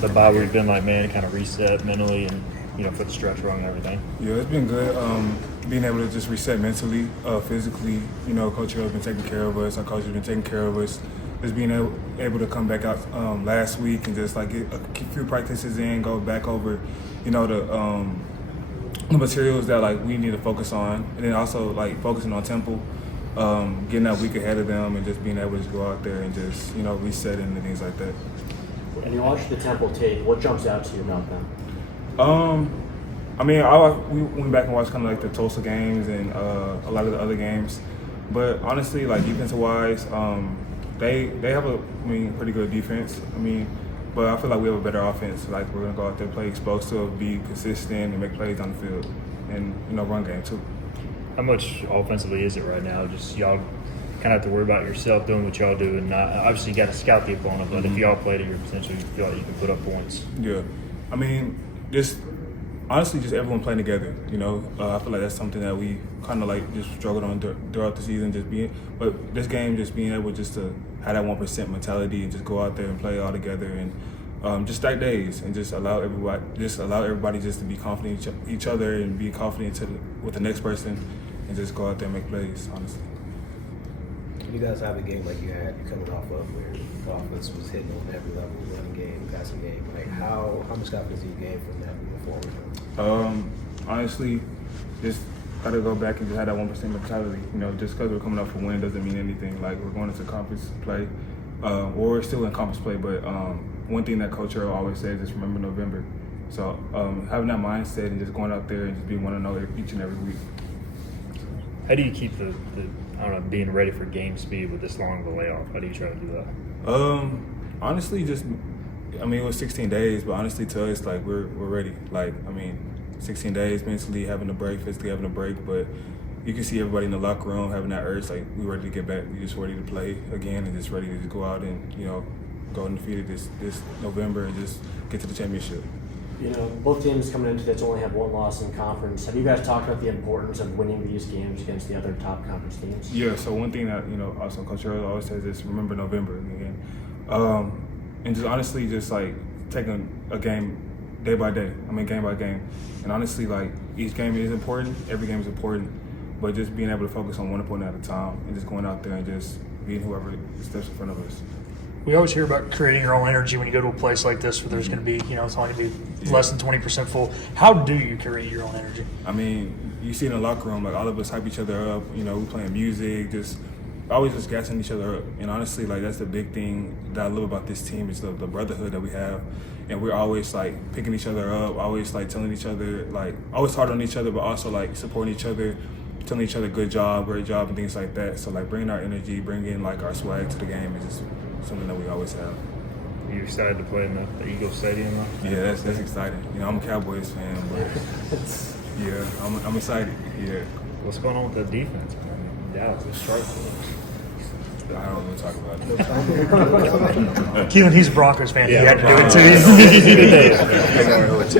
the bye week been like, man, to kind of reset mentally and, put the stress wrong and everything? Yeah, it's been good. Being able to just reset mentally, physically. Coach Hill has been taking care of us. Our coach has been taking care of us. Just being able to come back out last week and just like get a few practices in, go back over, the materials that like we need to focus on, and then also like focusing on tempo, getting that week ahead of them, and just being able to just go out there and just resetting and things like that. And you watch the Temple tape. What jumps out to you about them? We went back and watched kind of like the Tulsa games and a lot of the other games, but honestly, like defensive-wise, they have a pretty good defense. But I feel like we have a better offense. Like we're gonna go out there, play explosive, be consistent, and make plays on the field, and run game too. How much offensively is it right now? Just y'all kind of have to worry about yourself doing what y'all do, and not obviously you got to scout the opponent. But if y'all play to your potential, you feel like you can put up points. Yeah, just honestly, just everyone playing together. I feel like that's something that we kind of like just struggled on throughout the season. But this game, just being able just to have that 1% mentality and just go out there and play all together and just stack days and just allow everybody just to be confident in each other and be confident with the next person and just go out there and make plays. Honestly. You guys have a game like you had coming off of where the offense was hitting on every level, running game, passing game. Like how much confidence do you gain from that moving forward? Honestly, just gotta go back and just have that 1% mentality. Just because we're coming off a win doesn't mean anything. Like we're going into conference play, or we're still in conference play. But one thing that Coach Earl always says is remember November. So having that mindset and just going out there and just being 1-0 each and every week. How do you keep the being ready for game speed with this long of a layoff? How do you try to do that? Honestly, it was 16 days, but honestly to us, like we're ready. 16 days mentally having a break, physically having a break, but you can see everybody in the locker room having that urge, like we ready to get back. We just ready to play again and just ready to just go out and go undefeated this November and just get to the championship. Both teams coming into this only have one loss in conference. Have you guys talked about the importance of winning these games against the other top conference teams? Yeah, so one thing that, also Coach Earl always says is remember November again. And just honestly just like taking a game day by day, game by game. And honestly, like each game is important, every game is important, but just being able to focus on one opponent at a time and just going out there and just being whoever steps in front of us. We always hear about creating your own energy when you go to a place like this where there's going to be, it's only going to be less than 20% full. How do you create your own energy? You see in the locker room, like all of us hype each other up, we playing music, just always just gassing each other up. And honestly, like that's the big thing that I love about this team is the brotherhood that we have. And we're always like picking each other up, always like telling each other, like always hard on each other, but also like supporting each other, telling each other good job, great job, and things like that. So like bringing our energy, bringing like our swag to the game is just something that we always have. Are you excited to play in the Eagle Stadium? Yeah, that's exciting. I'm a Cowboys fan, but yeah, I'm excited. Yeah. What's going on with the defense? Dallas is sharp. I don't want to talk about it. Kelan, he's a Broncos fan. Yeah, he had to do it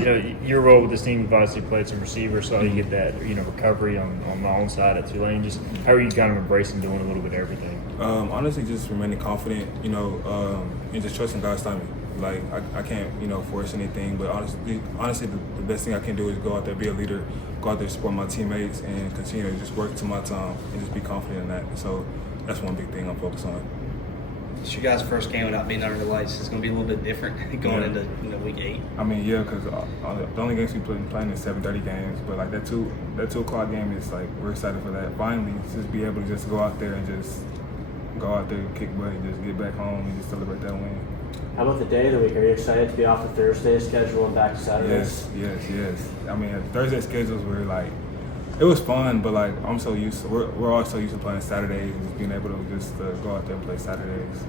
too. Your role with this team, you've obviously played some receivers, so you get that recovery on my own side at Tulane. Just how are you kind of embracing doing a little bit of everything? Honestly, just remaining confident, and just trusting God's timing. Like I can't, force anything, but honestly, the best thing I can do is go out there, be a leader, go out there, support my teammates, and continue to just work to my time and just be confident in that. So that's one big thing I'm focused on. It's your guys' first game without being under the lights. It's going to be a little bit different going into week 8. Yeah, because the only games we playing is 7:30 games, but like that 2 o'clock game is like we're excited for that. Finally, just be able to just go out there and just go out there, kick butt, and just get back home and just celebrate that win. How about the day of the week? Are you excited to be off the Thursday schedule and back to Saturdays? Yes. Thursday schedules were like, it was fun, but like we're all so used to playing Saturdays and just being able to just go out there and play Saturdays.